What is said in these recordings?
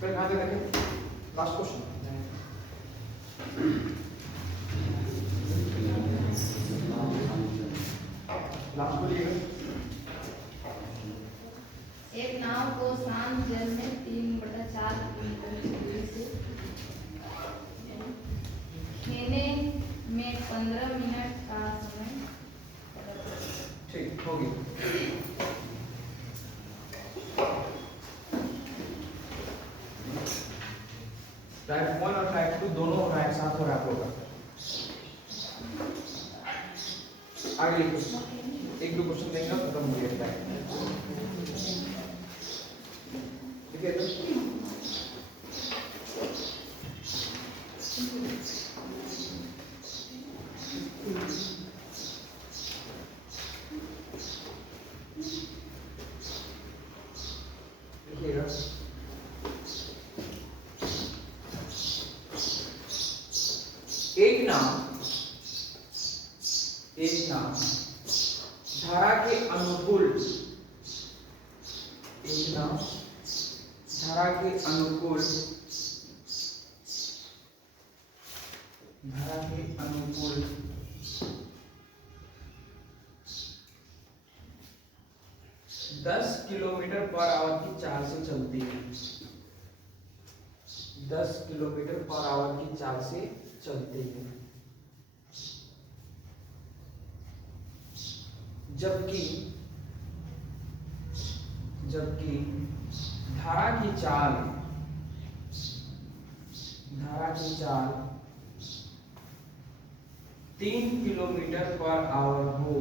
फिर कहाँ तक रखें? लास्ट क्वेश्चन, लास्ट बोलिएगा। एक नाव को शांत जल में 3/4 किलोमीटर की दूरी से खेने में 15 मिनट का समय ठीक होगी। टाइप 1 और टाइप 2 दोनों हो रहा है, साथ हो रहा है आप लोग का। आगे क्वेश्चन, एक दो क्वेश्चन देंगे खत्म हो गया टाइम। ठीक है तो देखिएगा, एक नाम धारा के अनुकूल, एक नाम धारा के अनुकूल 10 किलोमीटर पर आवर की चाल से चलती है। 10 किलोमीटर पर आवर की चाल से चलती है, जबकि धारा की चाल 3 किलोमीटर पर आवर हो,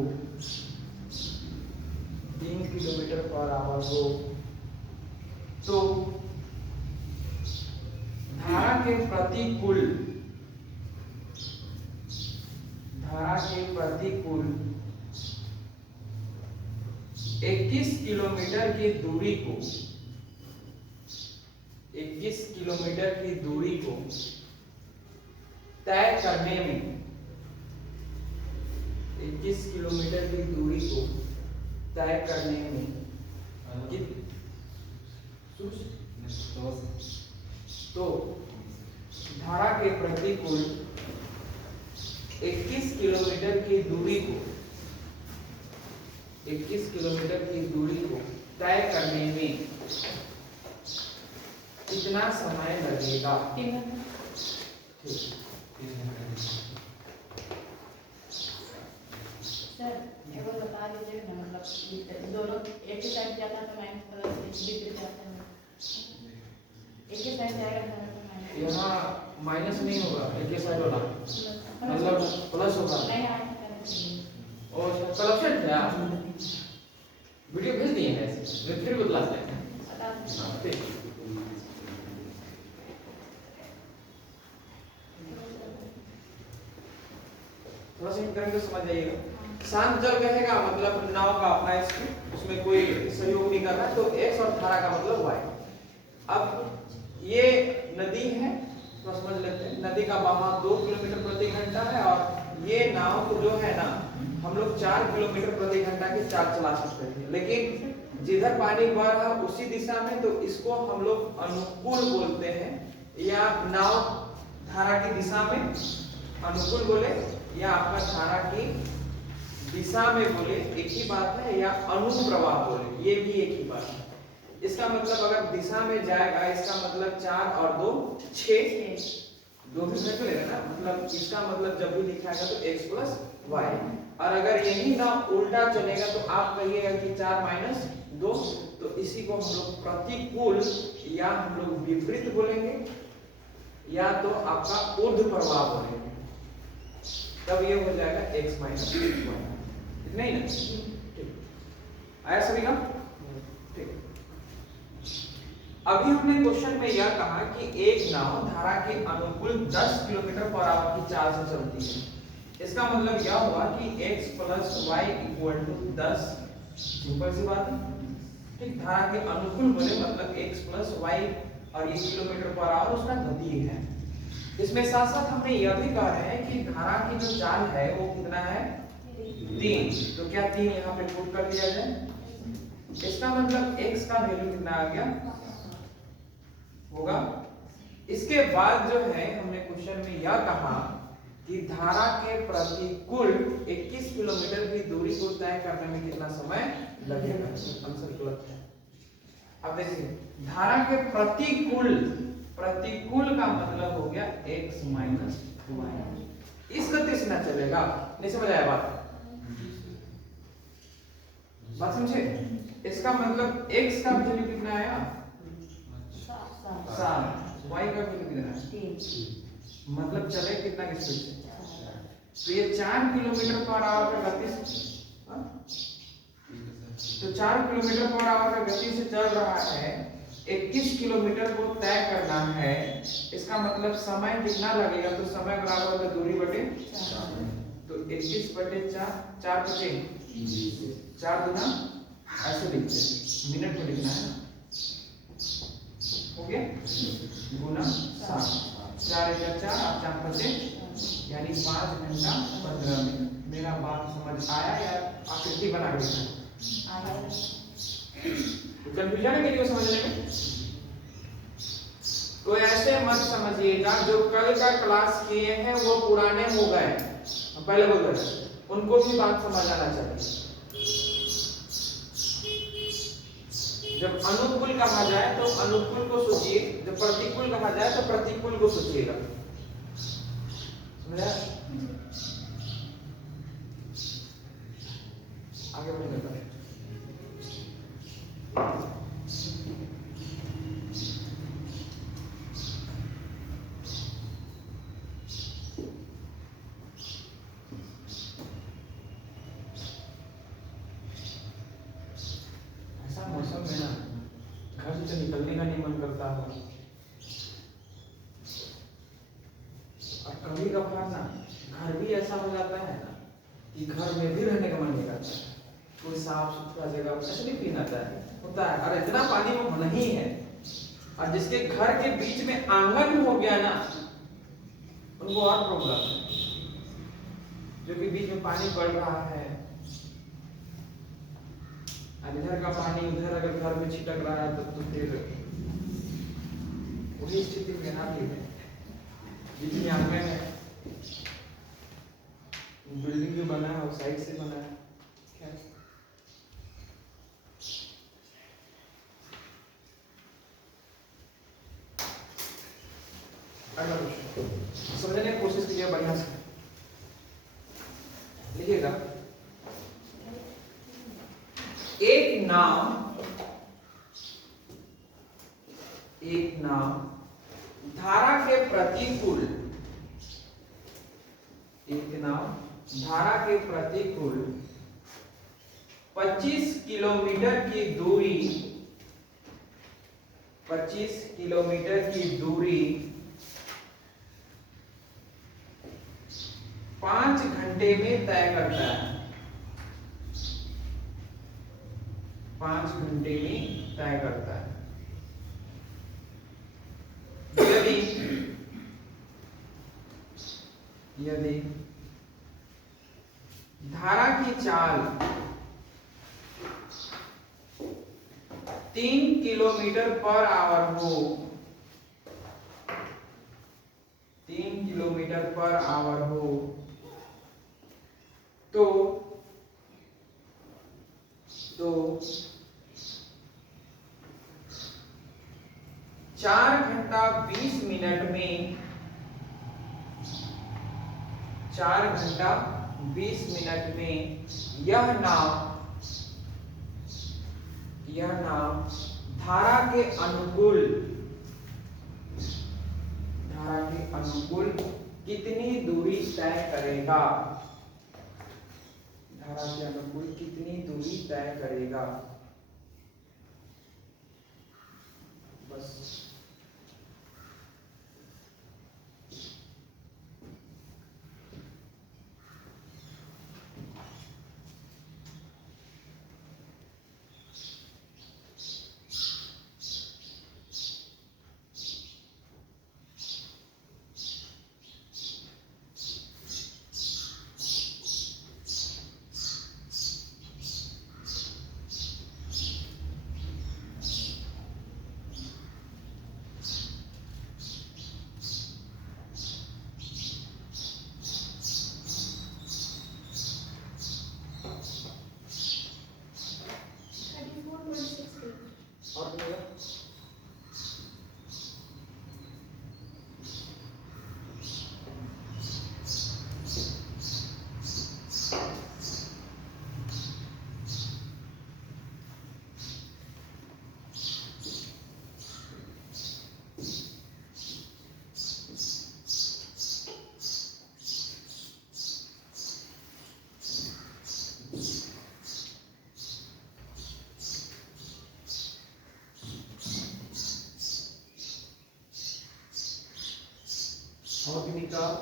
3 किलोमीटर पर आवर हो, तो धारा के प्रतिकूल 21 किलोमीटर की दूरी को 21 किलोमीटर की दूरी को तय करने में 21 किलोमीटर की दूरी को तय करने में तो धारा के प्रतिकूल 21 किलोमीटर की दूरी को 21 किलोमीटर की दूरी को तय करने में कितना समय लगेगा? सर एक बार बता दीजिए ना, मतलब दोनों एक ही साइड जाता है तो माइनस प्लस डिग्री जाता है, एक ही साइड जाएगा तो यहाँ माइनस नहीं होगा, एक ही साइड होगा, मतलब प्लस होगा। और कलेक्शन है, आप वीडियो भेज दिए हैं ऐसे, मैं फिर बदला सकते हैं। थोड़ा सा करके समझ जाइएगा। शांत जल रहेगा मतलब नाव का अपना स्पीड, उसमें कोई सहयोग नहीं कर रहा है, तो x और धारा का मतलब y। अब ये नदी है तो समझ लेते हैं, नदी का बहाव 2 किलोमीटर प्रति घंटा है, और ये नाव तो जो है ना हम लोग 4 किलोमीटर प्रति घंटा की चाल चला सकते हैं, लेकिन जिधर पानी बह रहा है उसी दिशा में, तो इसको हम लोग अनुकूल बोलते हैं, या नाव धारा की दिशा में अनुकूल बोले या आपका धारा की दिशा में बोले, एक ही बात है, या अनुप्रवाह बोले, ये भी एक ही बात है। इसका मतलब अगर दिशा में जाएगा, इसका मतलब 4 और 2 6, 2 भी घट लेगा ना, मतलब इसका मतलब जब भी लिखाएगा तो x प्लस y, और अगर यही ना उल्टा चलेगा तो आप कहिएगा कि 4 - 2, तो इसी को हम लोग प्रतिकूल या हम लोग विपरीत बोलेंगे, या तो आपका ऊर्ध्व प्रवाह बोलेंगे, तब ये हो जाएगा x - y। नहीं ना, ठीक आया सभी का? ठीक। अभी हमने क्वेश्चन में यह कहा कि एक नाव धारा के अनुकूल 10 किलोमीटर पर आवर की चाल से चलती है। इसका मतलब यह हुआ कि x + y = 10, सिंपल सी बात है। ठीक, धारा के अनुकूल बोले मतलब x + y, और ये किलोमीटर पर आवर उसका गति है। इसमें साथ साथ हमने यह भी कहा है कि धारा की जो चाल है वो कितना है? 3। तो क्या 3 यहाँ पे पुट कर दिया जाए? इसका मतलब x का वैल्यू कितना आ गया? होगा। इसके बाद जो है हमने क्वेश्चन में यह कहा कि धारा के प्रतिकूल 21 किलोमीटर की दूरी को तय करने में कितना समय लगेगा। आंसर गलत है। अब देखिए धारा के प्रतिकूल, प्रतिकूल का मतलब हो गया x माइनस y। इस गति से ना चलेगा। नहीं समझ आया बात समझे? इसका मतलब x का वैल्यू कितना आया 7, y का वैल्यू कितना है 3। मतलब चले कितना की स्पीड से? तो ये 4 किलोमीटर पर आवर की गति से, तो 4 किलोमीटर पर आवर की गति से चल रहा है, 21 किलोमीटर को तय करना है। इसका मतलब समय कितना लगेगा? तो समय बराबर होगा दूरी बटे 4। तो 21 बटे 4, 4 बचे 4 गुना ऐसे लिखते हैं, मिनट में लिखना है ना, हो गया गुना 7, 4 × 4 आप 4 बचे, यानी 5 घंटा 15 मिनट। मेरा बात समझ आया या आकृति बना के आया? कंफ्यूजन है कि समझने में? तो ऐसे मत समझिएगा जो कल का क्लास किए हैं वो पुराने हो गए, पहले बोल रहे उनको भी बात समझ आना चाहिए। जब अनुकूल कहा जाए तो अनुकूल को सोचिए, जब प्रतिकूल कहा जाए तो प्रतिकूल को सोचिएगा। समझा? आगे बढ़ेगा। ऐसा मौसम में ना घर से निकलने का नहीं मन करता है, और कभी कभार ना घर भी ऐसा हो जाता है ना कि घर में भी रहने का मन नहीं करता। कोई साफ सुथरा जगह ऐसे नहीं पीना चाहिए होता है, और इतना पानी में नहीं है, और जिसके घर के बीच में आंगन हो गया ना उनको और प्रॉब्लम है, जो कि बीच में पानी पड़ रहा है, इधर का पानी उधर अगर घर में छिटक रहा है तो फिर वही स्थिति में आती है। बीच में आंगन है, बिल्डिंग जो बना है वो साइड से बना है। खैर अगला क्वेश्चन समझने की कोशिश कीजिए बढ़िया से, लिखिएगा। एक नाव धारा के प्रतिकूल, एक नाव धारा के प्रतिकूल 25 किलोमीटर की दूरी, 25 किलोमीटर की दूरी 5 घंटे में तय करता है, 5 घंटे में तय करता है। यदि धारा की चाल 3 किलोमीटर पर आवर हो, 3 किलोमीटर पर आवर हो, तो 4 घंटा 20 मिनट में, 4 घंटा 20 मिनट में यह नाव धारा के अनुकूल, कितनी दूरी तय करेगा? धारा के अनुकूल कितनी दूरी तय करेगा? बस और बनेगा और भी निकाल।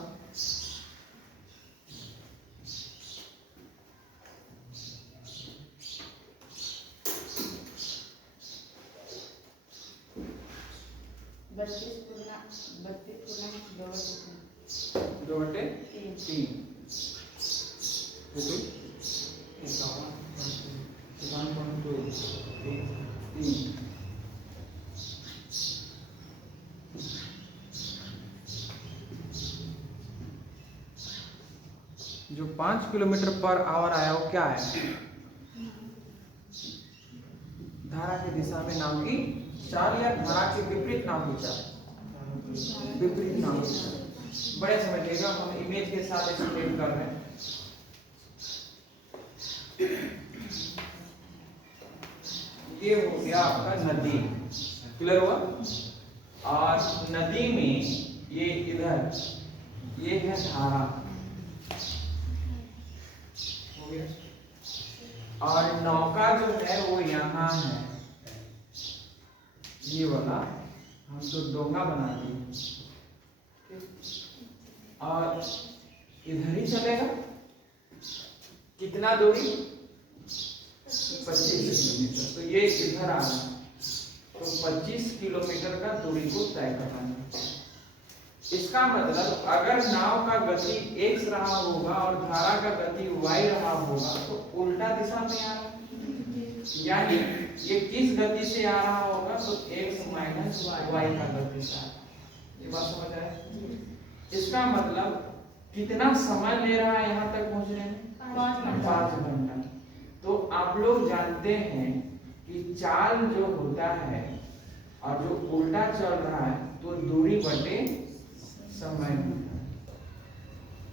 दो बटे तीन जो 5 किलोमीटर पर आवर आया वो क्या है? धारा की दिशा में नाव की चाल या धारा के विपरीत नाव की चाल, विपरीत नाव की चाल। बड़े समझिएगा, हम इमेज के साथ एक्सप्लेन कर रहे हैं। ये हो गया आपका नदी, क्लियर हुआ? और नदी में ये इधर ये है धारा, हो गया। और नौका जो है वो यहाँ है, ये वाला हम तो डोंगा बना दिए, और इधर ही चलेगा। कितना दूरी? 25 किलोमीटर। तो ये इधर आ रहा है, तो 25 किलोमीटर का दूरी को तय करना है। इसका मतलब अगर नाव का गति x रहा होगा और धारा का गति y रहा होगा तो उल्टा दिशा में आ रहा है, यानी ये किस गति से आ रहा होगा? तो x माइनस y का गति से आ रहा है। ये बात समझ आए? इसका मतलब कितना समय ले रहा है यहाँ तक पहुँचने में? 5 घंटा। तो आप लोग जानते हैं कि चाल जो होता है और जो उल्टा चल रहा है तो दूरी बटे समय होता है।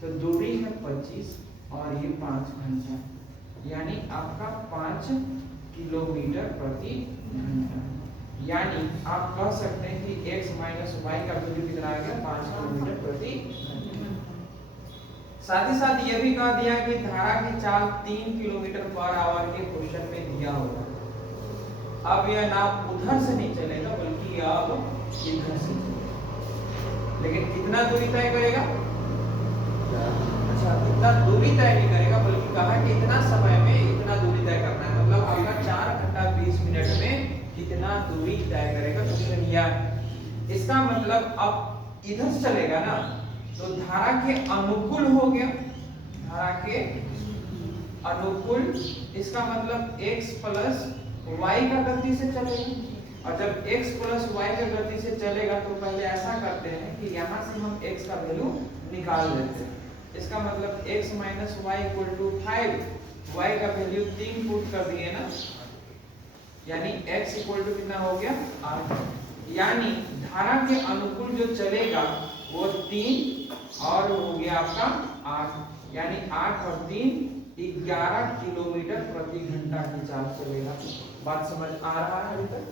तो दूरी है 25 और ये 5 घंटा, यानी आपका 5 किलोमीटर प्रति घंटा। यानी आप कह सकते हैं कि x माइनस वाई का वैल्यू कितना आ गया? 5 किलोमीटर प्रति घंटा। साथ ही साथ ये भी कह दिया कि धारा की चाल 3 किलोमीटर पर आवर के क्वेश्चन में दिया होगा। अब यह नाव उधर से नहीं चलेगा बल्कि अब इधर से चलेगा, लेकिन कितना दूरी तय करेगा? अच्छा, इतना दूरी तय नहीं करेगा बल्कि कहा कि इतना समय में इतना दूरी तय करना है। मतलब आपका 4 घंटा 20 मिनट में कितना दूरी तय करेगा क्वेश्चन यह। इसका मतलब अब इधर से चलेगा ना, तो धारा के अनुकूल हो गया, धारा के अनुकूल। इसका मतलब x प्लस y का गति से चलेगा, और जब x प्लस y का गति से चलेगा तो पहले ऐसा करते हैं कि यहाँ से हम x का वैल्यू निकाल लेते हैं। इसका मतलब x minus Y equal to 5, y का वैल्यू 3 पुट कर दिए ना, यानी x इक्वल टू कितना हो गया? 8। यानी धारा के अनुकूल जो चलेगा वो 3 और हो गया आपका 8, यानी 8 और 3 11 किलोमीटर प्रति घंटा की चाल चलेगा। बात समझ आ रहा है अभी तक?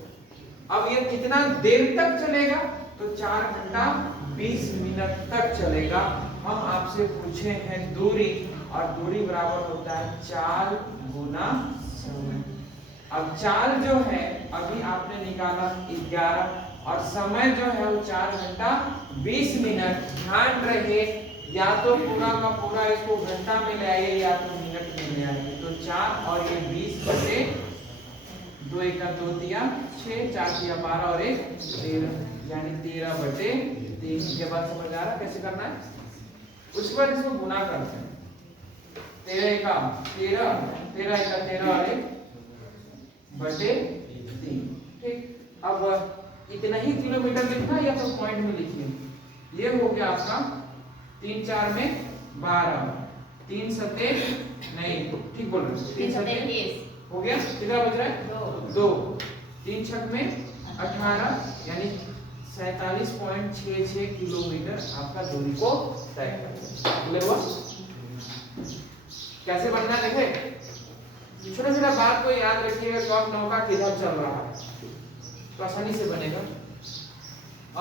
अब ये कितना देर तक चलेगा? तो 4 घंटा 20 मिनट तक चलेगा। हम आपसे पूछे हैं दूरी, और दूरी बराबर होता है चाल गुना समय। अब चाल जो है अभी आपने निकाला 11, और समय जो है वो 4 घंटा 20 मिनट। ध्यान रहे, या तो पूरा का पूरा इसको घंटा में ले आइए या तो मिनट में ले आइए। तो 4 और ये 20 बटे 2 1 का 2 दिया 6, 4 दिया 12 और 1 13, यानी 13 बटे 3। के बाद समझ आ रहा कैसे करना है? उसके बाद इसको गुना करते हैं। 13 का 13, 13 का 13 और 1 बटे 3। ठीक, अब इतना ही किलोमीटर लिखना है या तो पॉइंट में लिखिए। ये हो गया आपका 3 4 में 12, 3 7 नहीं ठीक बोल रहे, 3 7 हो गया। कितना बच रहा है? 2। 3 छक में 18 यानी 47.66 किलोमीटर आपका दूरी को तय करता है। क्लियर हुआ? कैसे बनना है देखें, छोटा छोटा बात को याद रखिएगा कि आप नौका किधर चल रहा है तो आसानी से बनेगा।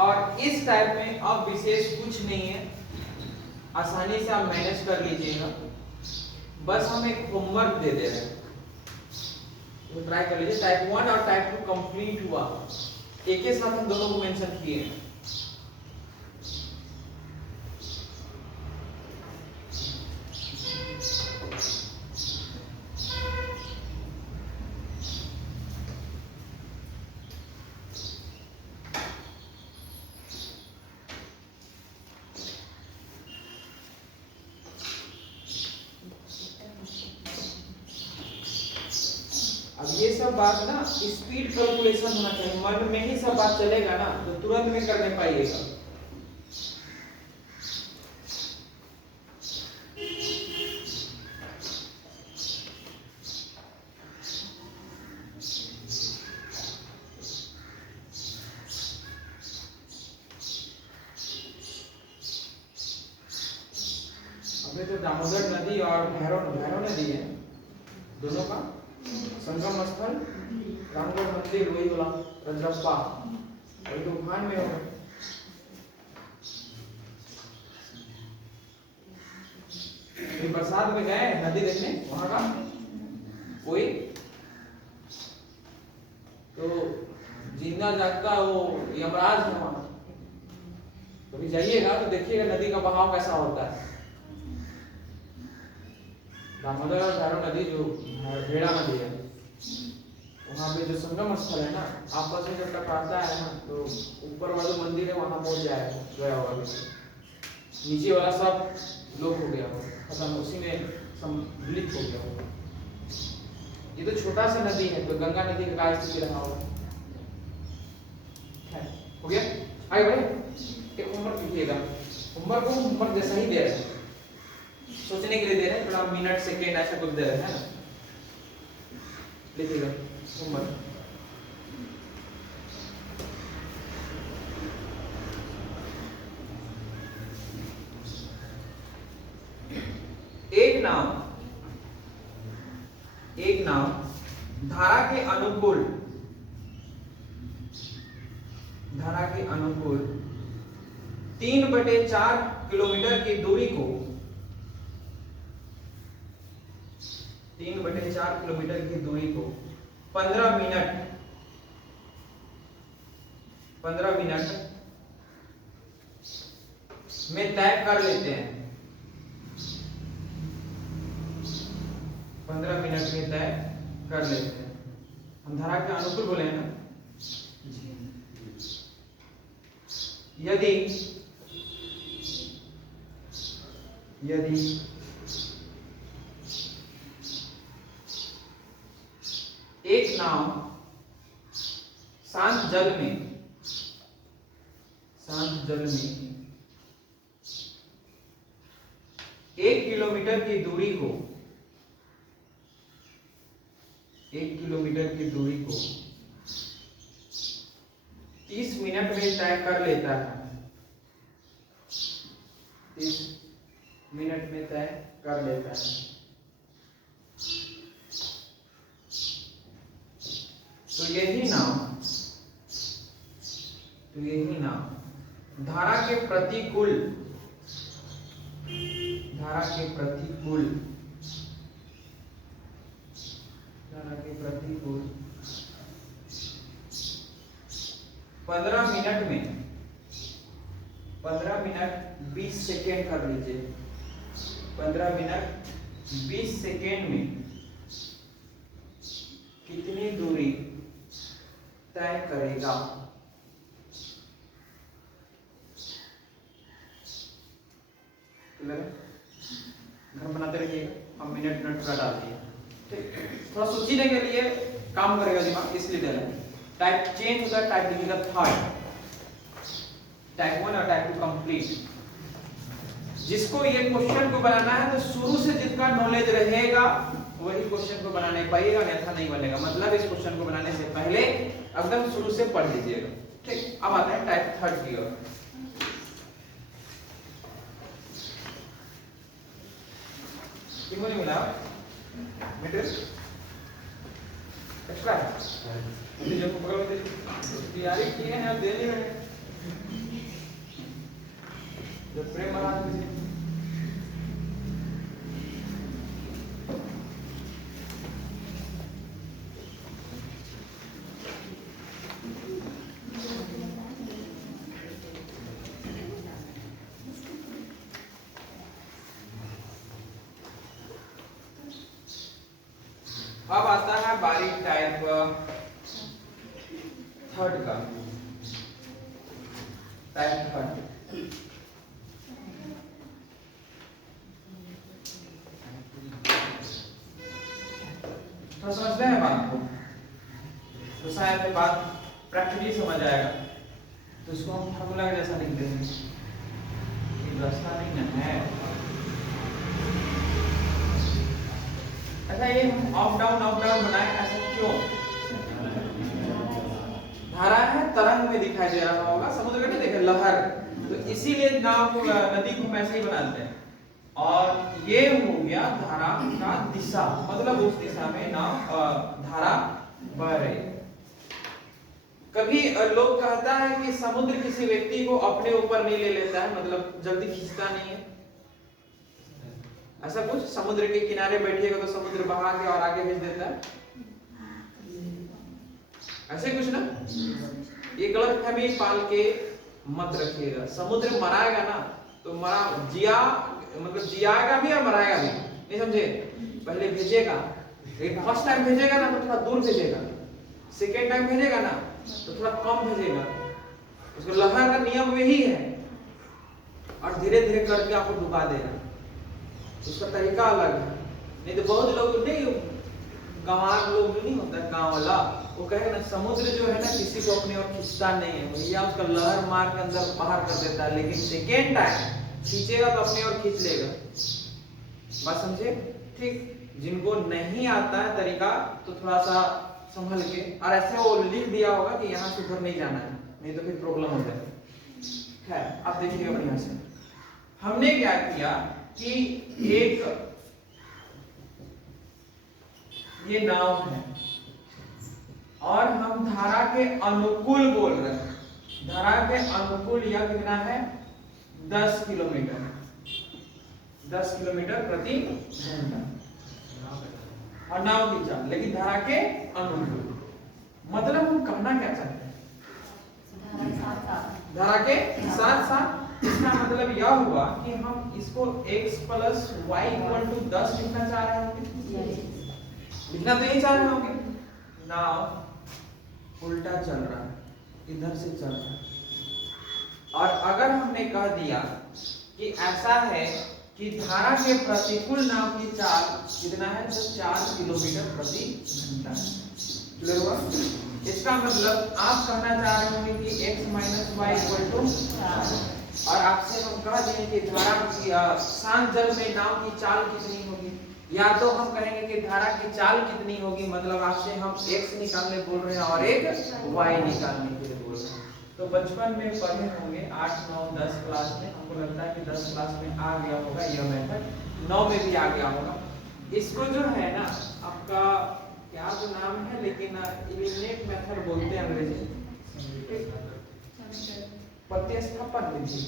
और इस टाइप में अब विशेष कुछ नहीं है, आसानी से आप मैनेज कर लीजिएगा। बस हम एक होमवर्क दे दे रहे हैं तो ट्राई कर लीजिए। टाइप 1 और टाइप 2 कंप्लीट हुआ, एक ही साथ हम दोनों को मेंशन किए हैं। अब ये सब बात ना स्पीड कैलकुलेशन होना चाहिए, मन में ही सब बात चलेगा ना तो तुरंत में करने पाइएगा। अभी तो दामोदर नदी और भैरव नदी है, दोनों का संगम स्थल रामगढ़ मंदिर, वही वाला रजरप्पा, वही तो उफान में होगा। बरसात में गए नदी देखने, वहां का कोई तो जिंदा जागता वो यमराज है वहां, कभी जाइएगा तो देखिएगा नदी का बहाव कैसा होता है। दामोदर और भैरव नदी जो भेड़ा नदी है, वहाँ पे जो संगम स्थल है ना, आपस में जब टकराता है ना तो ऊपर वाला जो मंदिर है वहां पहुंच गया होगा, नीचे वाला सब लोप हो गया होगा, खत्म, उसी में सम्मिलित हो गया होगा। ये तो छोटा सा नदी है, तो गंगा नदी का क्या स्थिति रहा होगा। हो गया, आगे बढ़े। एक होमवर्क लिखिएगा, होमवर्क को होमवर्क जैसा ही दे रहे हैं, सोचने के लिए दे रहे हैं, थोड़ा मिनट सेकेंड ऐसा कुछ दे रहे हैं ना। लिखिएगा होमवर्क। एक नाव धारा के अनुकूल 3/4 किलोमीटर की दूरी को 3/4 किलोमीटर की दूरी को 15 मिनट में तय कर लेते हैं। 15 मिनट में तय कर लेते हैं। हम धारा के अनुकूल बोले हैं ना। यदि एक नाव शांत जल में 1 किलोमीटर की दूरी को 30 मिनट में तय कर लेता है। 30 मिनट में तय कर लेता है। तो यही नाव धारा के प्रतिकूल 15 मिनट 20 सेकेंड कर लीजिए। 15 मिनट 20 सेकेंड में कितनी दूरी तय करेगा? घर बनाते रहिए, हम मिनट का डाल दिए। थोड़ा सोचने के लिए काम करेगा दिमाग, इसलिए दे रहे हैं। टाइप चेंज होता है, टाइप लिखिएगा थर्ड। टाइप 1 और टाइप 2 कंप्लीट। जिसको ये क्वेश्चन को बनाना है तो शुरू से जितना नॉलेज रहेगा वही क्वेश्चन को बनाने पाइएगा, अन्यथा नहीं बनेगा। मतलब इस क्वेश्चन को बनाने से पहले एकदम शुरू से पढ़ लीजिएगा। ठीक, अब आता है टाइप थर्ड की ओर। किनको नहीं मिला मटेरियल एक्स्ट्रा है जो बगल में तैयारी किए हैं अब देने में जो प्रेम महाराज जी अब आता है बारी टाइप थर्ड का। टाइप थर्ड तो समझ रहे हैं बात को, तो शायद बात प्रैक्टिकली समझ आएगा। तो इसको हम फार्मूला के जैसा लिख देंगे कि रास्ता नहीं है। अच्छा, ये अप डाउन बनाए, ऐसा क्यों? धारा है, तरंग में दिखाई दे रहा होगा, समुद्र का नहीं देखे लहर, तो इसीलिए नाव को नदी को हम ऐसे ही बनाते हैं। और ये हो गया धारा का दिशा, मतलब उस दिशा में नाव धारा बह रही। कभी लोग कहता है कि समुद्र किसी व्यक्ति को अपने ऊपर नहीं ले लेता है, मतलब जल्दी खींचता नहीं है, ऐसा कुछ। समुद्र के किनारे बैठिएगा तो समुद्र बहा के और आगे भेज देता है, ऐसे कुछ ना। ये गलत फहमी पाल के मत रखिएगा। समुद्र मराएगा ना तो मतलब जियाएगा भी और मराएगा भी, नहीं समझे? पहले भेजेगा, फर्स्ट टाइम भेजेगा ना तो थोड़ा दूर भेजेगा, सेकेंड टाइम भेजेगा ना तो थोड़ा कम भेजेगा। उसका लहर का नियम वही है, और धीरे धीरे करके आपको डुबा देगा। उसका तरीका अलग है। नहीं तो बहुत लोग नहीं, गांव लोग जो नहीं होता गांव वाला, वो कहे ना समुद्र जो है ना किसी को अपने ओर खींचता नहीं है, भैया उसका लहर मार के अंदर बाहर कर देता है, लेकिन सेकेंड टाइम खींचेगा तो अपने ओर खींच लेगा। बात समझे? ठीक, जिनको नहीं आता है तरीका तो थोड़ा सा संभल के, और ऐसे वो लिख दिया होगा कि यहाँ से उधर नहीं जाना है, नहीं तो फिर प्रॉब्लम हो जाएगी। है, आप देखिएगा बढ़िया से। हमने क्या किया कि एक ये नाव है और हम धारा के अनुकूल बोल रहे हैं। धारा के अनुकूल यह कितना है? 10 किलोमीटर, 10 किलोमीटर प्रति घंटा, और नाव की चाल, लेकिन धारा के अनुकूल। मतलब हम कहना क्या चाहते हैं? धारा के साथ साथ। इसका मतलब यह हुआ कि हम इसको x plus Y equal to 10 लिखना चाह रहे होंगे, लिखना तो यही चाह रहे होंगे। नाव उल्टा चल रहा है, इधर से चल रहा है, और अगर हमने कह दिया कि ऐसा है कि धारा के प्रतिकूल नाव की चाल कितना है, तो 4 किलोमीटर प्रति घंटा। क्लियर हुआ? इसका मतलब आप कहना चाह रहे होंगे कि x minus Y equal to, और आपसे हम कह दें कि धारा की शांत जल में नाव की चाल कितनी होगी, या तो हम कहेंगे कि धारा की चाल कितनी होगी, मतलब आपसे हम x निकालने बोल रहे हैं और एक y निकालने के लिए बोल रहे हैं। तो बचपन में पढ़े होंगे 8, 9, 10 क्लास में, हमको लगता है कि 10 क्लास में आ गया होगा यह मेथड, 9 में भी आ गया होगा। इसको जो है ना आपका क्या तो नाम है, लेकिन इलिमिनेट मेथड बोलते हैं अंग्रेजी, प्रतिस्थापन विधि,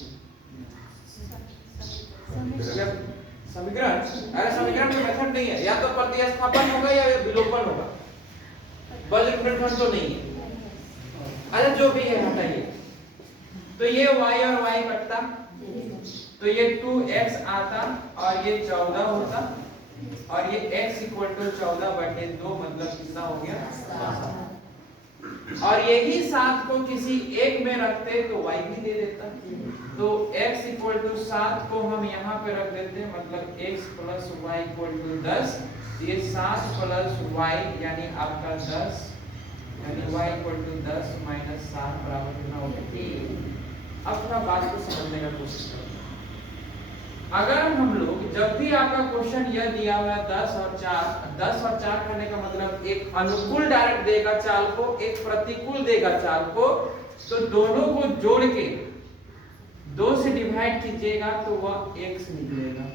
समीकरण। अरे समीकरण का मेथड नहीं है, या तो प्रतिस्थापन होगा या विलोपन होगा, वज्रखंड तो नहीं है। अरे जो भी है हटाइए, तो ये y और y कटता, तो ये 2x आता और ये 14 होता, और ये x इक्वल टू 14/2, मतलब कितना हो गया? और यही 7 को किसी एक में रखते तो y भी दे देता, तो x इक्वल टू 7 को हम यहाँ पे रख देते, मतलब x plus Y equal to 10, ये 7 प्लस y यानी आपका 10, यानी y इक्वल टू 10 माइनस 7 बराबर कितना हो गया? अब थोड़ा बात को समझने का कोशिश करो। अगर हम लोग जब भी आपका क्वेश्चन यह दिया हुआ है 10 और 4 करने का मतलब एक अनुकूल डायरेक्ट देगा चाल को, एक प्रतिकूल देगा चाल को, तो दोनों को जोड़ के 2 से डिवाइड कीजिएगा तो वह x निकलेगा।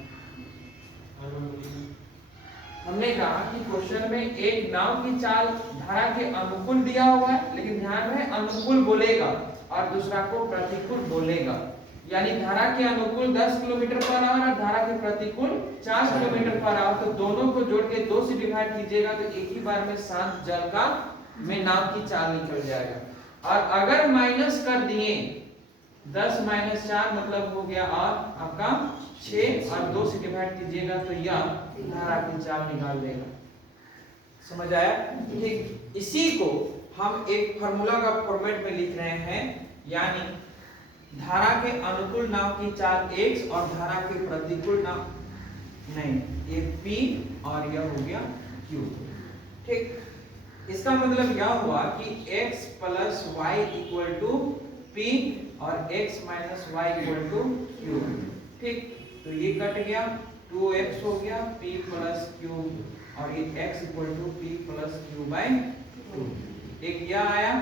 हमने कहा कि क्वेश्चन में एक नाव की चाल धारा के अनुकूल दिया हुआ है, लेकिन ध्यान में अनुकूल बोलेगा और दूसरा को प्रतिकूल बोलेगा, यानी धारा के अनुकूल 10 किलोमीटर पर आवर और धारा के प्रतिकूल 4 किलोमीटर पर आवर, तो दोनों को जोड़ के 2 से डिवाइड कीजिएगा तो एक ही बार में शांत जल का में नाव की चाल निकल जाएगा। और अगर माइनस कर दिए 10 - 4 मतलब हो गया और आपका 6 और 2 से डिवाइड कीजिएगा तो यह धारा की चाल निकाल देगा। समझ आया? ठीक, इसी को हम एक फार्मूला का फॉर्मेट में लिख रहे हैं, यानी धारा के अनुकूल नाव की चाल x और धारा के प्रतिकूल नाव नहीं, ये p और यह हो गया q। ठीक, इसका मतलब यह हुआ कि x + y = p और x - y = q। ठीक, तो ये कट गया, 2x हो गया p + q और ये x = p + q/2। एक यह आया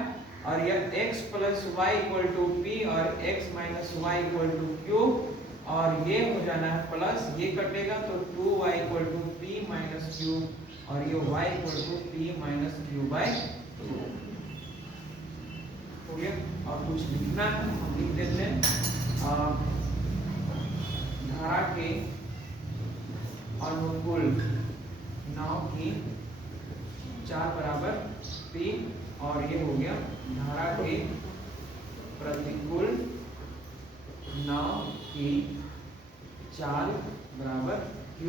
और यह x + y = p और x - y = q, और ये हो जाना है प्लस, ये कटेगा तो 2y = p - q और ये y = p - q/2 हो गया। और कुछ लिखना है, हम लिख देते हैं, धारा के अनुकूल नाव की चाल बराबर p और ये हो गया धारा के प्रतिकूल नाव की चाल बराबर q,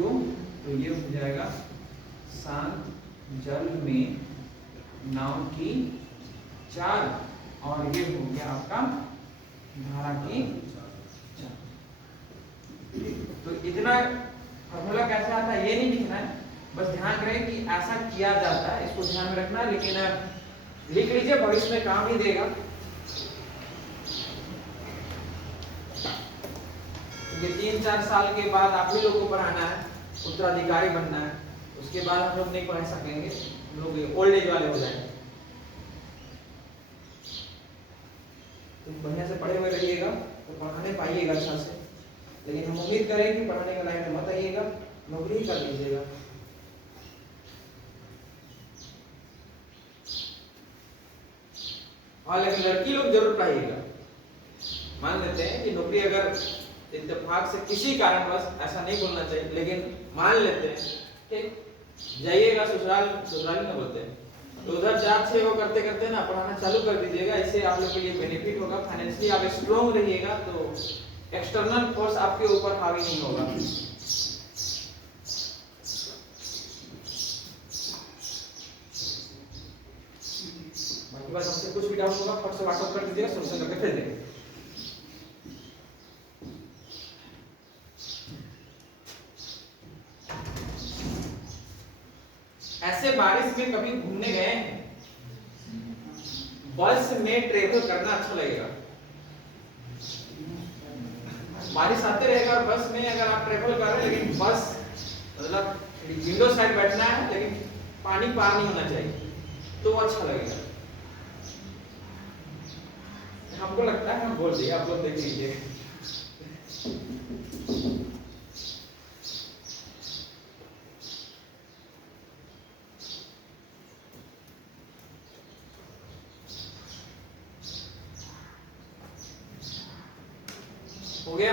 तो ये हो जाएगा शांत जल में नाव की चाल और ये हो गया आपका धारा की चाल। तो इतना फॉर्मूला कैसे आता है ये नहीं लिखना है, बस ध्यान रहे कि ऐसा किया जाता है, इसको ध्यान में रखना, लेकिन लिख लीजिए, भविष्य में काम ही देगा। क्योंकि 3-4 साल के बाद आप ही लोग को पढ़ाना है, उत्तराधिकारी बनना है, उसके बाद हम लोग नहीं पढ़ा सकेंगे, हम लोग ओल्ड एज वाले हो जाएंगे। तो बढ़िया से पढ़े हुए रहिएगा तो पढ़ाने पाइएगा अच्छा से, लेकिन हम उम्मीद करें कि पढ़ाने का लाइन में मत आइएगा, नौकरी ही कर लीजिएगा। हाँ, लेकिन लड़की लोग जरूर पढ़ाइएगा। मान लेते हैं कि नौकरी अगर इत्तेफाक से किसी कारणवश, ऐसा नहीं बोलना चाहिए, लेकिन मान लेते हैं, ठीक, जाइएगा ससुराल, ससुराल में बोलते हैं, तो उधर 4-6 वो करते करते ना पढ़ाना चालू कर दीजिएगा। इससे आप लोग के लिए बेनिफिट होगा, फाइनेंशियली आप स्ट्रॉन्ग रहिएगा, तो एक्सटर्नल फोर्स आपके ऊपर हावी नहीं होगा। बाकी बात हमसे कुछ भी डाउट होगा फट से व्हाट्सएप कर दीजिएगा, सोल्यूशन करके भेज देंगे। ऐसे बारिश में कभी घूमने गए हैं? बस में ट्रेवल करना अच्छा लगेगा, बारिश आते रहेगा और बस में अगर आप ट्रेवल कर रहे हैं, लेकिन बस मतलब विंडो साइड बैठना है, लेकिन पानी पार नहीं होना चाहिए, तो वो अच्छा लगेगा। हमको लगता है हम बोल दिए, आप लोग देख लीजिए। हो गया?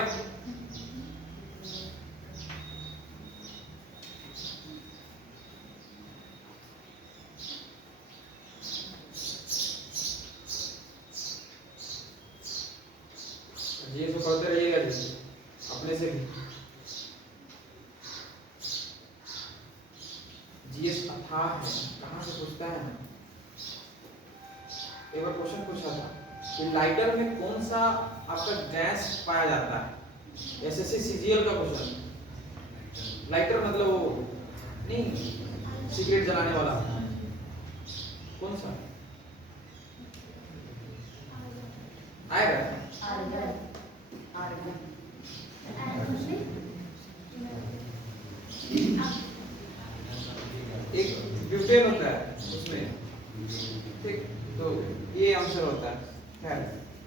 ये तो पढ़ते रहिएगा जी अपने से भी। जीएस अथाह है, कहाँ से पूछता है? एक बार क्वेश्चन पूछा था कि लाइटर में कौन सा आपका गैस पाया जाता है? एसएससी सीजीएल का क्वेश्चन। लाइटर मतलब वो नहीं, सिगरेट जलाने वाला कौन सा आएगा? ब्यूटेन होता है उसमें, ठीक। तो ये आंसर होता है। खैर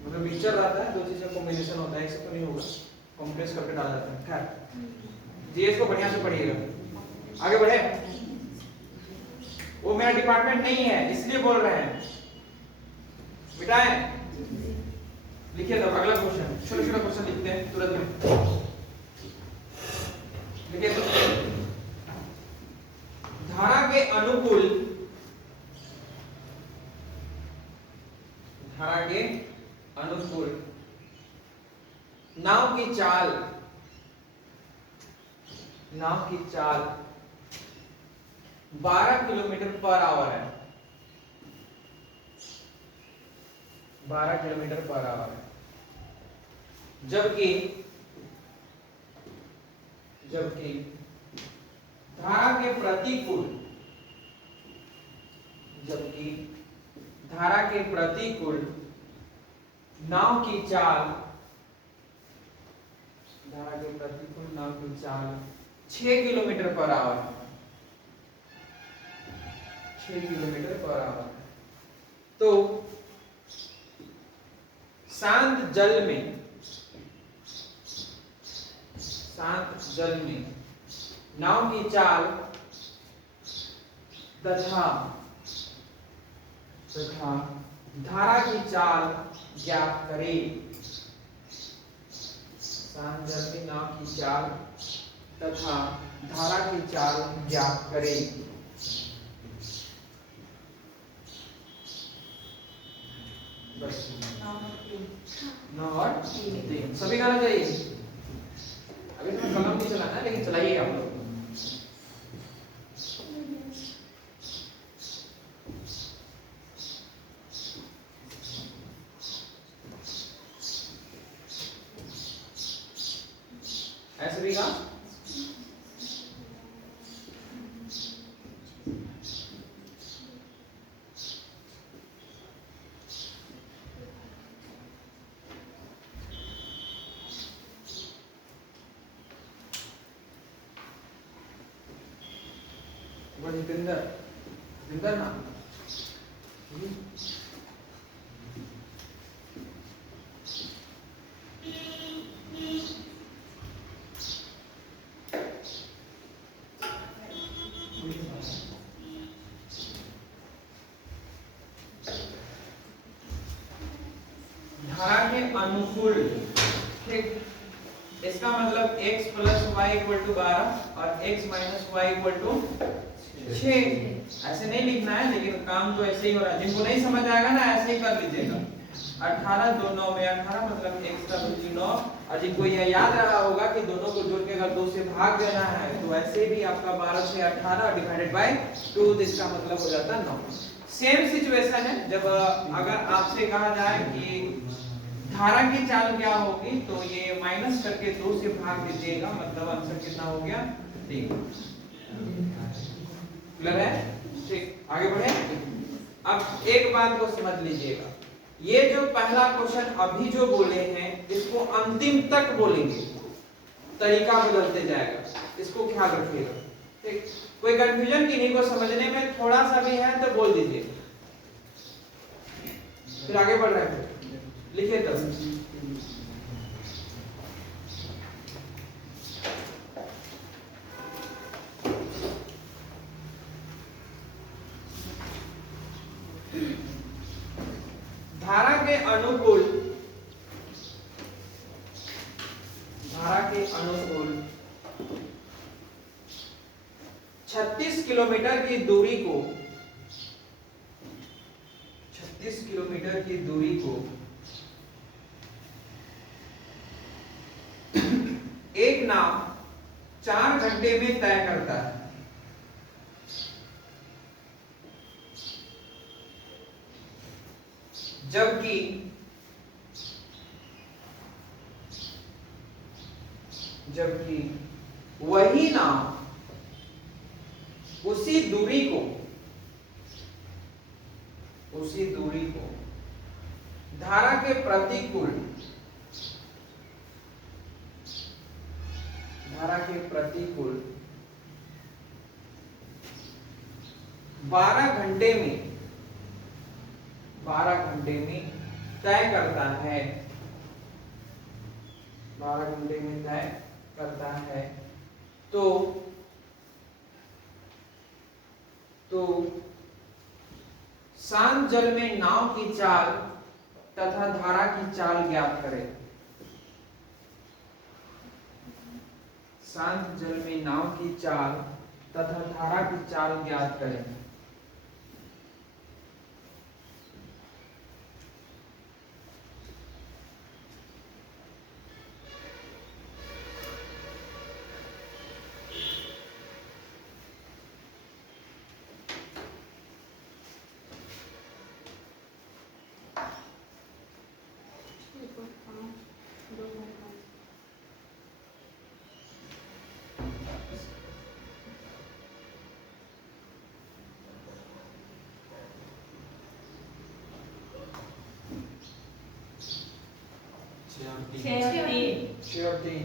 मतलब मिक्सचर रहता है, दो चीज का कॉम्बिनेशन होता है, एक से तो नहीं होगा, कंप्रेस करके डाला जाता है। खैर जीएस को बढ़िया से पढ़िएगा। आगे बढ़े। वो मेरा डिपार्टमेंट नहीं है इसलिए बोल रहे हैं, मिटाएं। लिखिए तो अगला क्वेश्चन, छोटा छोटा क्वेश्चन लिखते हैं तुरंत में। लिखिए तो धारा के अनुकूल, धारा के अनुकूल नाव की चाल, नाव की चाल 12 किलोमीटर पर आवर है, 12 किलोमीटर पर आवर है। जबकि जबकि धारा के प्रतिकूल, जबकि धारा के प्रतिकूल नाव की चाल, धारा के प्रतिकूल नाव की चाल 6 किलोमीटर पर आवर है, 6 किलोमीटर पर आवर। तो शांत जल में, शांत जल में नाव की चाल तथा धारा की चाल ज्ञात करें। शांत जल में नाव की चाल तथा धारा की चाल ज्ञात करें। बस 9 और 3 सभी गाना चाहिए। अभी तो कलम नहीं चलाना है लेकिन चलाइए आप लोग। ऐसे भी का जितेंद्र, जितेंद्र ना धारा के अनुकूल, ठीक। इसका मतलब x plus Y equal to 12 और x minus Y equal to 6। ऐसे नहीं लिखना है लेकिन काम तो ऐसे ही हो रहा है। जिनको नहीं समझ आएगा ना ऐसे ही कर लीजिएगा। 18 2 9 में 18 मतलब x का वैल्यू 9। और जिनको ये याद रहा होगा कि दोनों को जोड़ के अगर 2 से भाग देना है तो वैसे भी आपका 12 से 18 डिवाइडेड बाय 2, तो इसका मतलब हो जाता है 9। सेम सिचुएशन है जब अगर आपसे कहा जाए कि धारा की चाल क्या होगी, तो ये माइनस करके 2 से भाग दीजिएगा, मतलब आंसर कितना हो गया 3। क्लियर है? ठीक, आगे बढ़े। अब एक बात को समझ लीजिएगा, ये जो पहला क्वेश्चन अभी जो बोले हैं इसको अंतिम तक बोलेंगे, तरीका बदलते जाएगा, इसको ख्याल रखिएगा। ठीक, कोई कंफ्यूजन किन्हीं को समझने में थोड़ा सा भी है तो बोल दीजिए, फिर आगे बढ़ रहे हैं। लिखिए तो धारा के अनुकूल, धारा के अनुकूल 36 किलोमीटर की दूरी को, 36 किलोमीटर की दूरी को एक नाव 4 घंटे में तय करता है। जबकि वही नाव उसी दूरी को धारा के प्रतिकूल, 12 घंटे में तय करता है, 12 घंटे में तय करता है, तो शांत जल में नाव की चाल तथा धारा की चाल ज्ञात करें। शांत जल में नाव की चाल तथा धारा की चाल ज्ञात करें। छः और तीन।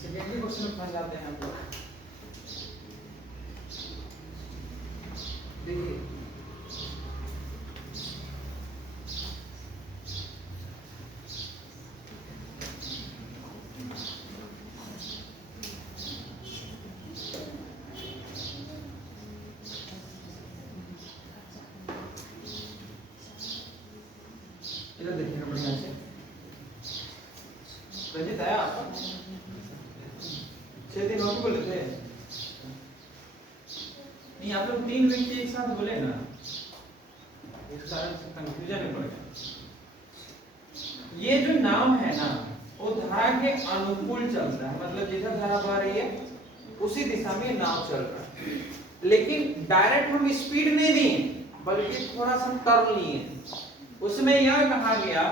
सेकेंडरी क्वेश्चन में फंस जाते हैं हम लोग। देखिए इधर देखिए बढ़िया से। रंजित आया आपका? 6 दिन और बोले थे नहीं, आप लोग 3 व्यक्ति एक साथ बोले ना, इस कारण से कंफ्यूजन में पड़ गया। ये जो नाम है ना वो धारा के अनुकूल चलता है, मतलब जिधर धारा बह रही है उसी दिशा में नाव चल रहा है, लेकिन डायरेक्ट हम स्पीड नहीं दिए बल्कि थोड़ा सा टर्न लिए। उसमें यह कहा गया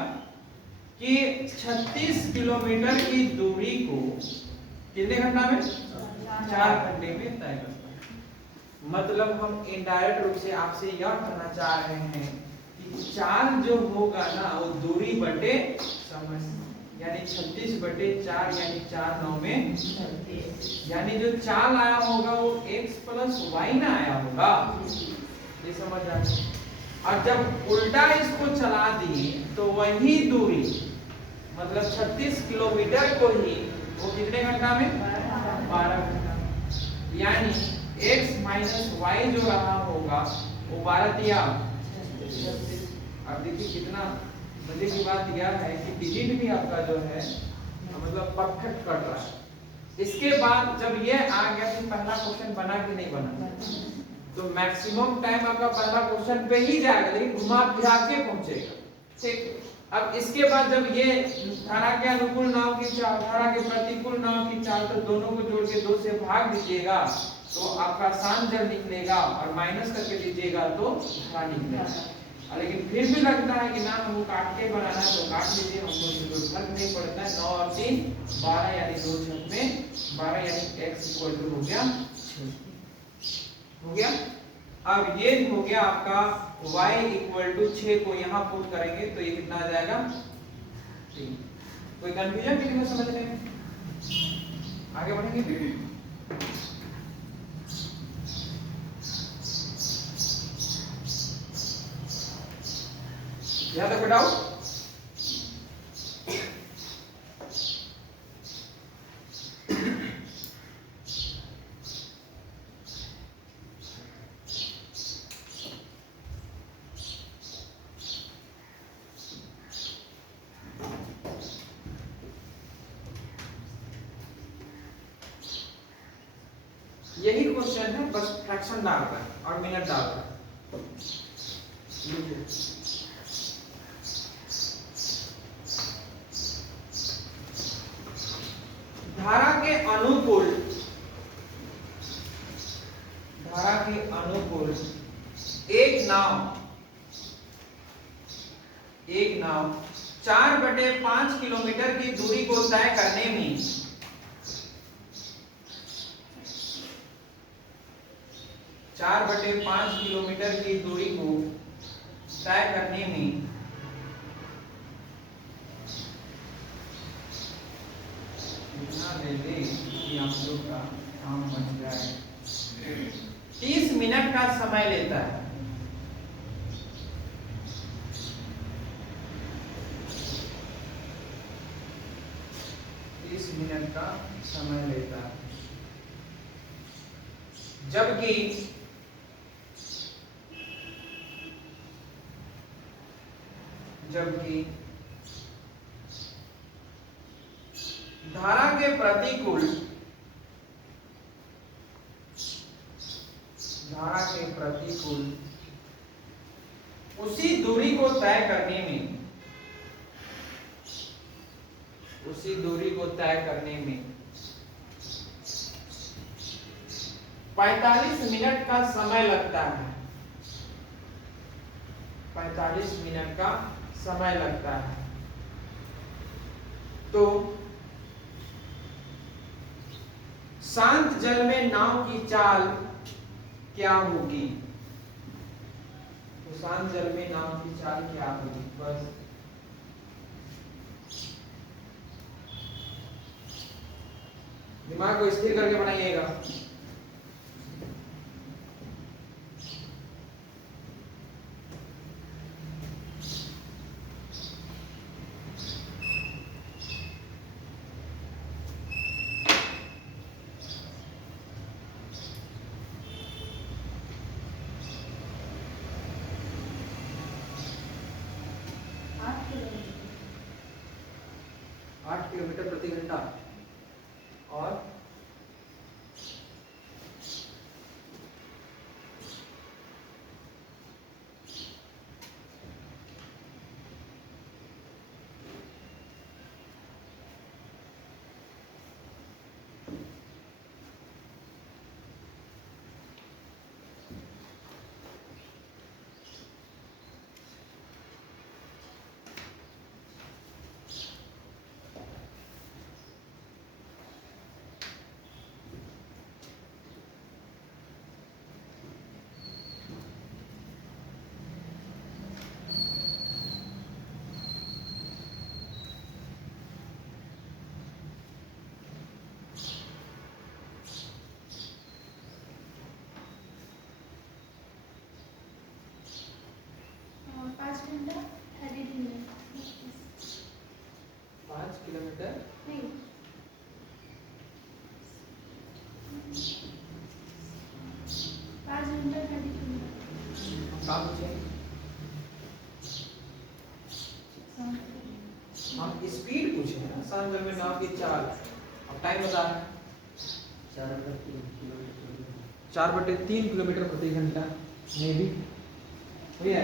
कि 36 किलोमीटर की दूरी को कितने घंटा में? 4 घंटे में तय करता है। मतलब हम इनडायरेक्ट रूप से आपसे यह कहना चाह रहे हैं कि चाल जो होगा ना वो दूरी बटे समय, यानी 36/4 यानी 4 9 में 36, यानी जो चाल आया होगा वो x + y ना आया होगा। ये समझ आ गया? और जब उल्टा इसको चला दिए तो वही दूरी मतलब 36 किलोमीटर को ही वो कितने घंटा में? 12 घंटा। यानी x - y जो रहा होगा वो 12 दिया 36। अब देखिए कितना मजे की बात यह है कि डिजिट भी आपका जो है मतलब परफेक्ट कट रहा है। इसके बाद जब ये आ गया कि पहला क्वेश्चन बना कि नहीं बना, तो मैक्सिमम टाइम आपका पहला क्वेश्चन पे ही जाएगा, लेकिन घुमा फिरा के पहुंचेगा। ठीक, अब इसके बाद जब ये धारा के अनुकूल नाव की चाल, धारा के प्रतिकूल नाव की चाल, तो दोनों को जोड़ के 2 से भाग दीजिएगा तो आपका शांत जल निकलेगा और माइनस करके दीजिएगा तो धारा निकलेगा। लेकिन फिर भी लगता है कि ना हमको काट के बनाना है तो काट लीजिए, हमको कोई फर्क नहीं पड़ता है। 9 और 3 12 यानी 2 छक में 12 यानी x = हो गया 6 हो गया। अब ये हो गया आपका y = 6 को यहाँ पुट करेंगे तो ये कितना आ जाएगा 3। कोई कंफ्यूजन किसी में समझ में? आगे बढ़ेंगे। यहाँ तक बताओ। यही क्वेश्चन है, बस फ्रैक्शन डालकर और मिनट डालकर। धारा के अनुकूल, धारा के अनुकूल एक नाव 4/5 किलोमीटर की दूरी को तय करने में 4/5 किलोमीटर की दूरी को तय करने में इतना ले ले कि आप लोग का काम बन जाए। 30 मिनट का समय लेता है। 30 मिनट का समय लेता है, जबकि धारा के प्रतिकूल उसी दूरी को तय करने में 45 मिनट का समय लगता है। 45 मिनट का समय लगता है। तो शांत जल में नाव की चाल क्या होगी? तो शांत जल में नाव की चाल क्या होगी? बस दिमाग को स्थिर करके बनाइएगा। किलोमीटर प्रति घंटा और घंटा 33 मिनट 5 किलोमीटर नहीं 5 घंटा 33 मिनट। हम काम पूछे, हम स्पीड पूछे हैं, शांत जल में नाव की चाल। अब टाइम बता रहे हैं 4/3 किलोमीटर प्रति घंटा में भी भैया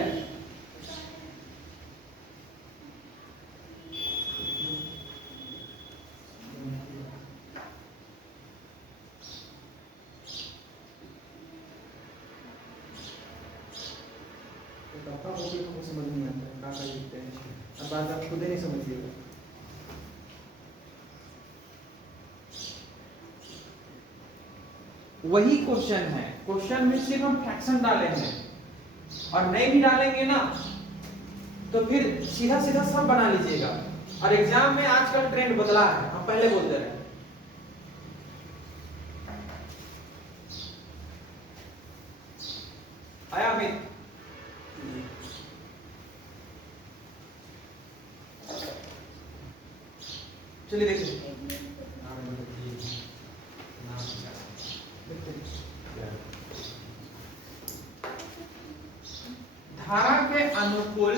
समझ नहीं आता है लिखते हैं। अब बात आप खुद ही नहीं समझिएगा। वही क्वेश्चन है, क्वेश्चन में सिर्फ हम फ्रैक्शन डाले हैं और नहीं भी डालेंगे ना तो फिर सीधा सीधा सब बना लीजिएगा। और एग्जाम में आजकल ट्रेंड बदला है, हम पहले बोलते रहे। आया अमित? चलिए देखिए धारा के अनुकूल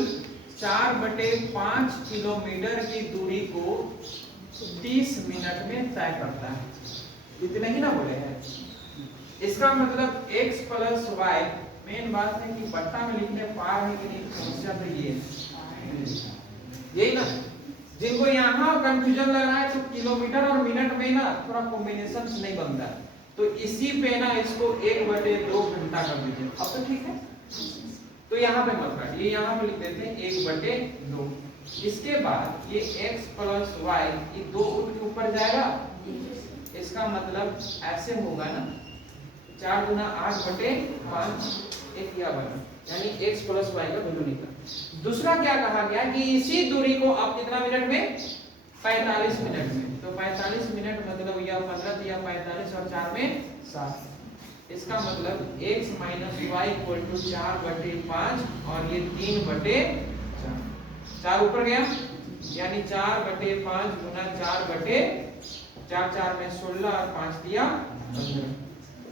4/5 किलोमीटर की दूरी को 30 मिनट में तय करता है। इतने ही ना बोले हैं। इसका मतलब x प्लस वाई, मेन बात है कि बट्टा में लिखने पार है कि नहीं, समस्या तो ये है, यही ना। जिनको यहाँ कंफ्यूजन लग रहा है तो किलोमीटर और मिनट में ना थोड़ा कॉम्बिनेशन नहीं बनता, तो इसी पे ना इसको 1/2 घंटा कर दीजिए। अब तो ठीक है, तो यहाँ पे मत काटिए, यहाँ पे लिख देते हैं 1/2। इसके बाद ये x प्लस वाई, ये 2 उठ के ऊपर जाएगा, इसका मतलब ऐसे होगा ना, 4 गुना 8/5 एक या बना, यानी x प्लस वाई का वैल्यू निकला। दूसरा क्या कहा गया कि इसी दूरी को आप कितना मिनट में, 45 मिनट में, तो 45 मिनट मतलब या 15 या 45 और 4 में 7। इसका मतलब x minus Y equal to 4/5 और ये 3/4, 4 ऊपर गया, यानी 4/5 गुना 4/4, 4 में 16 और 5 दिया 15।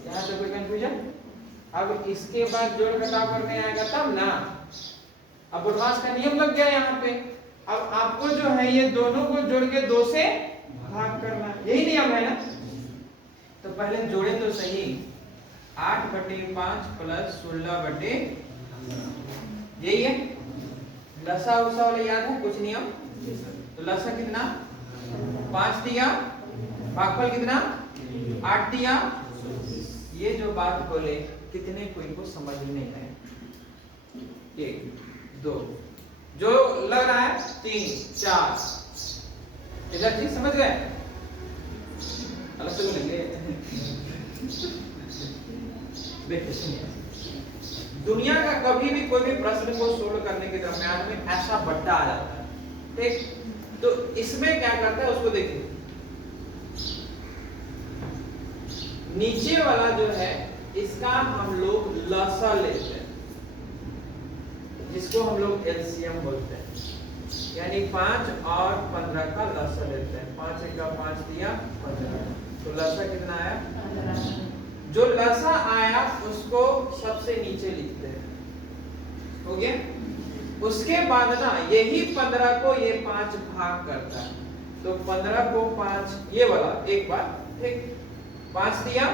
यहाँ से कोई कंफ्यूजन? अब इसके बाद जोड़ घटाव करने आएगा तब ना, अब बुढ़वास का नियम लग गया यहाँ पे। अब आपको जो है ये दोनों को जोड़ के 2 से भाग करना है, यही नियम है ना। तो पहले जोड़े तो सही, 8/5 प्लस 16/, यही है। लसा उसा वाले याद है कुछ नियम? तो लसा कितना, 5 दिया, भागफल कितना, 8 दिया। ये जो बात बोले कितने को इनको समझ नहीं आया, 1 2 जो लग रहा है 3 4, इधर ठीक समझ गए? अलग से बोलेंगे। देखिए सुनिए, दुनिया का कभी भी कोई भी प्रश्न को सोल्व करने के दरम्यान में ऐसा बट्टा आ जाता है, ठीक? तो इसमें क्या करता है उसको देखिए, नीचे वाला जो है इसका हम लोग लसा लेते हैं, जिसको हम लोग एलसीएम बोलते हैं, यानी 5 और 15 का लसा लेते हैं। 5 का 5 दिया 15, तो लसा कितना आया 15। जो लसा आया उसको सबसे नीचे लिखते हैं, हो गया। उसके बाद ना यही 15 को ये 5 भाग करता है, तो 15 को 5, ये वाला एक बार, ठीक, 5 दिया,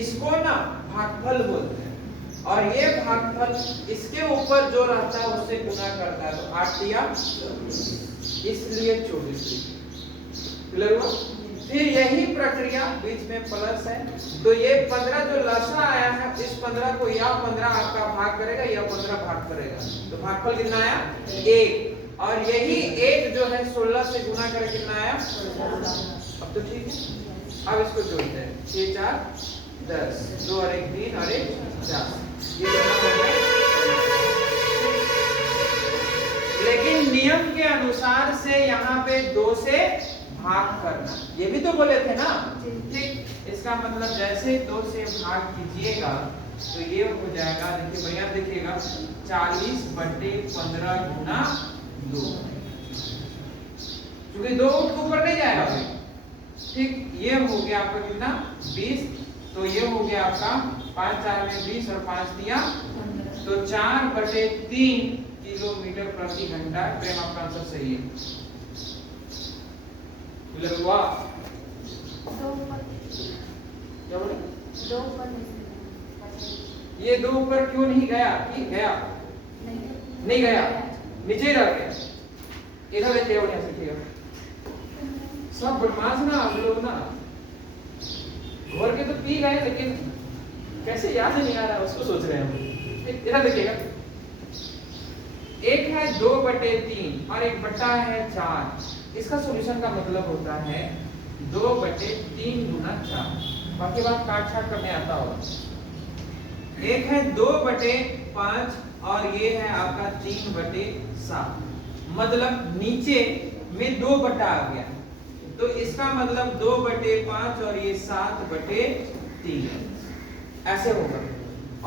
इसको ना भागफल बोलते हैं, और ये भागफल इसके ऊपर जो रहता है उससे गुना करता है, तो 8 दिया, इसलिए 24। क्लियर हुआ? फिर यही प्रक्रिया बीच में प्लस है, तो ये 15 जो लसा आया है, इस 15 को या 15 आपका भाग करेगा या 15 भाग करेगा, तो भागफल कितना आया 1, और यही 1 जो है 16 से गुना करके कितना आया 16। अब तो ठीक है, अब इसको जोड़ते हैं, 6 4 10, 2 और 1 3 और 1 4, ये कितना हो गया। लेकिन नियम के अनुसार से यहाँ पे 2 से भाग करना, ये भी तो बोले थे ना, ठीक। इसका मतलब जैसे 2 से भाग कीजिएगा तो ये हो जाएगा, देखिए बढ़िया देखिएगा, 40/15 गुना 2, क्योंकि 2 ऊपर नहीं जाएगा भाई, ठीक। ये हो गया आपका कितना 20, तो ये हो गया आपका 5 4 में 20 और 5 दिया, तो 4/3 किलोमीटर प्रति घंटा। प्रेम आपका आंसर सही है। हुआ क्या बोले, 2 पर ये 2 ऊपर क्यों नहीं गया? कि गया नहीं गया, नीचे रह गया। इधर देखिए, बढ़िया से देखिएगा, सब बदमाश ना आप लोग ना, घोर के तो पी गए, लेकिन कैसे याद नहीं आ रहा उसको सोच रहे हैं हम। इधर देखिएगा, एक है 2/3 और एक बट्टा है 4। इसका सॉल्यूशन का मतलब होता है 2/3 गुना 4, बाकी बात काट छाट करने आता होगा। एक है 2/5 और ये है आपका 3/7, मतलब नीचे में 2 बटा आ गया, तो इसका मतलब 2/5 और ये 7/3 ऐसे होगा।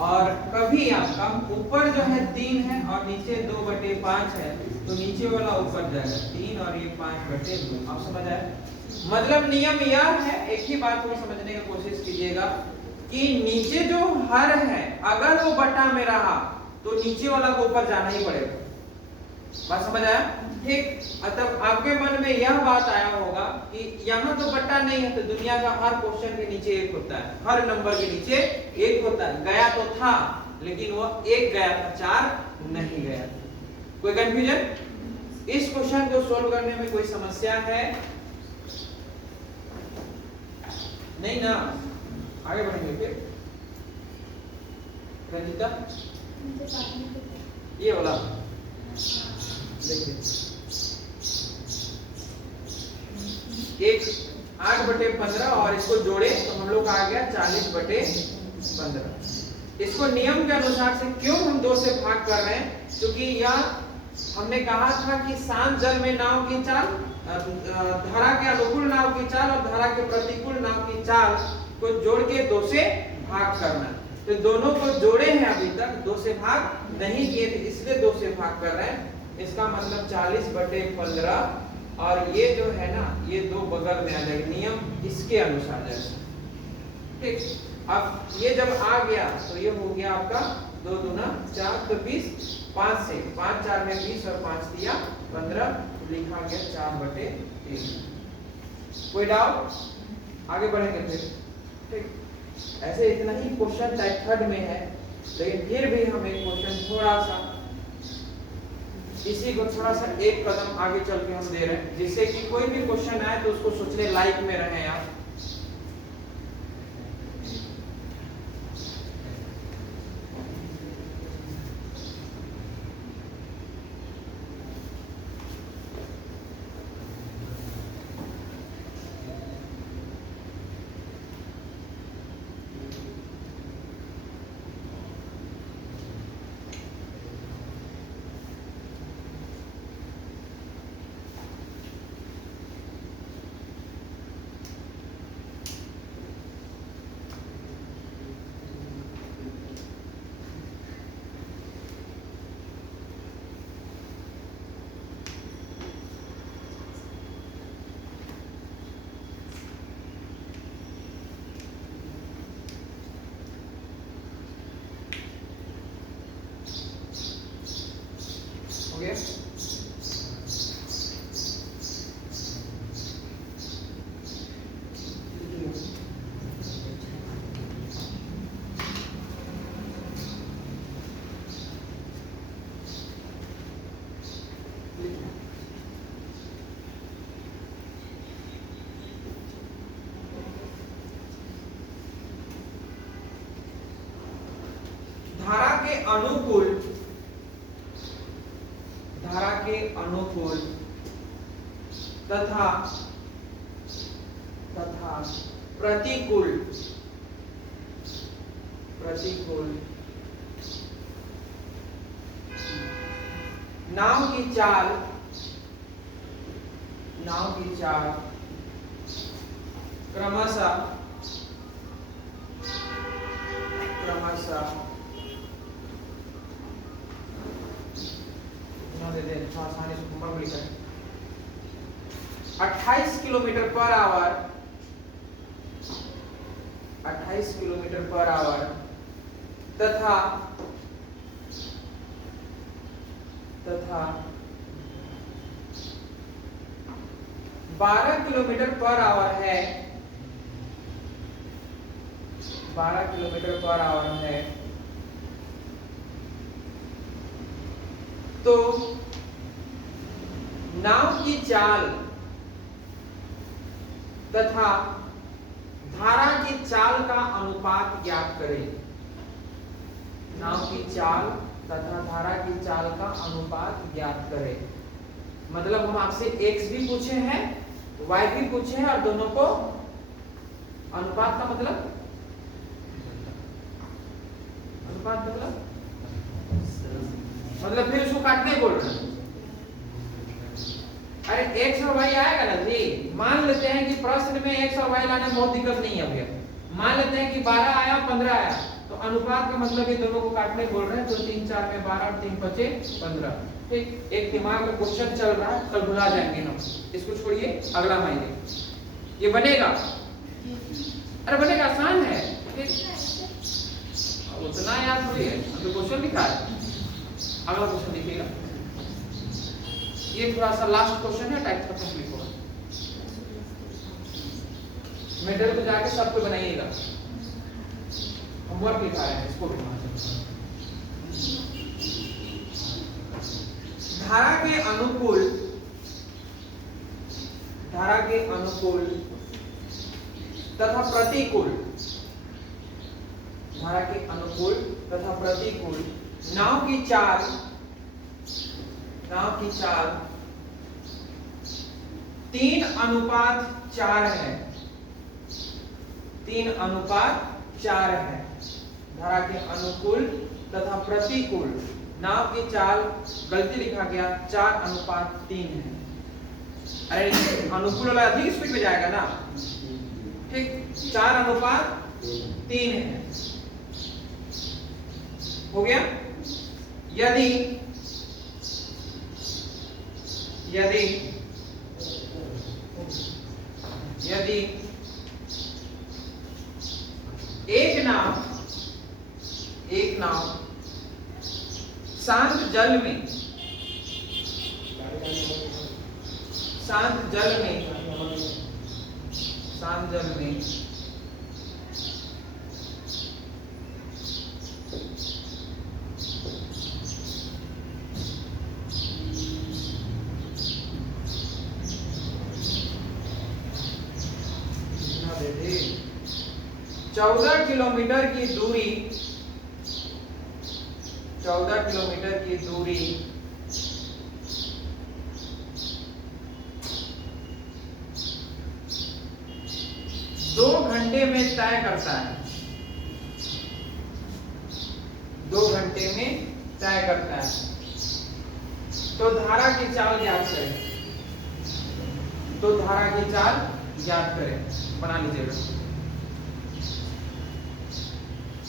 और कभी आपका ऊपर जो है 3 है और नीचे 2/5 है, तो नीचे वाला ऊपर जाएगा 3 और ये 5/2। आप समझ आए? मतलब नियम यह है, एक ही बात को समझने की कोशिश कीजिएगा कि नीचे जो हर है अगर वो बटा में रहा तो नीचे वाला को ऊपर जाना ही पड़ेगा, बात समझ आया? ठीक। तब आपके मन में यह बात आया होगा कि यहाँ तो बट्टा नहीं है, तो दुनिया का हर क्वेश्चन के नीचे एक होता है, हर नंबर के नीचे एक होता है। गया तो था, लेकिन वो एक गया था, 4 नहीं गया। कोई कंफ्यूजन? इस क्वेश्चन को सोल्व करने में कोई समस्या है? नहीं ना? आगे बढ़ेंगे फिर। रंजिता, ये वाला देखिए, 8/15 और इसको जोड़े तो हम लोग आ गया 40/15। इसको नियम के अनुसार से क्यों हम 2 से भाग कर रहे हैं? क्योंकि यह हमने कहा था कि शांत जल में नाव की चाल, धारा के अनुकूल नाव की चाल और धारा के प्रतिकूल नाव की चाल को जोड़ के 2 से भाग करना। तो दोनों को जोड़े हैं, अभी तक 2 से भाग नहीं किए थे, इसलिए 2 से भाग कर रहे हैं। इसका मतलब 40/15, और ये जो है ना, ये 2 बगल में आ जाएगा, नियम इसके अनुसार जैसे। ठीक। अब ये जब आ गया तो ये हो गया आपका 2 दूना 4, तो 20, 5 से 5 4 में 20 और 5 दिया 15, तो लिखा गया 4/3। कोई डाउट? आगे बढ़ेंगे फिर। ठीक। ऐसे इतना ही क्वेश्चन टाइप 3rd में है, लेकिन फिर भी हम एक क्वेश्चन थोड़ा सा इसी को थोड़ा सा एक कदम आगे चल के हम दे रहे हैं, जिससे कि कोई भी क्वेश्चन आए तो उसको सोचने लायक में रहे आप। हो गया? धारा के अनुकूल तथा प्रतिकूल नाव की चाल क्रमशः दे दे आसानी से नंबर में लिखा है 28 kilometre per hour 28 kilometre per hour तथा 12 किलोमीटर पर आवर है 12 किलोमीटर पर आवर है तो नाव की चाल तथा धारा की चाल का अनुपात ज्ञात करें। नाव की चाल तथा धारा की चाल का अनुपात ज्ञात करें। मतलब हम आपसे x भी पूछे हैं, y भी पूछे हैं, और दोनों को अनुपात का मतलब फिर उसको काटने बोल रहे हैं। अरे x और y आएगा ना जी। मान लेते हैं कि प्रश्न में x और y लाने में बहुत दिक्कत नहीं है भैया। मान लेते हैं कि 12 आया 15 आया, तो अनुपात का मतलब ये दोनों को काटने बोल रहे हैं। तो 3 4 में 12 और 3 5 15। ठीक, एक दिमाग में क्वेश्चन चल रहा है, कल भुला जाएंगे हम। इसको छोड़िए, अगला मानिए। ये बनेगा? अरे बनेगा, आसान है। उतना याद थोड़ी है, तो क्वेश्चन लिखा है। अगला क्वेश्चन देखिएगा। ये थोड़ा सा लास्ट क्वेश्चन है, टाइप खत्म क्लिक होगा। मेटल को जाके सबको बनाइएगा, होमवर्क लिखा है इसको भी। धारा के अनुकूल तथा प्रतिकूल, धारा के अनुकूल तथा प्रतिकूल नाव की चाल 3:4 है, 3:4 है। धारा के अनुकूल तथा प्रतिकूल नाव की चाल, गलती लिखा गया, 4:3 है। अरे अनुकूल वाला अधिक स्पीड में जाएगा ना, ठीक, 4:3 है। हो गया। यदि एक नाव शांत जल में चौदह किलोमीटर की दूरी 2 घंटे में तय करता है, 2 घंटे में तय करता है, तो धारा की चाल ज्ञात करें, बना लीजिएगा।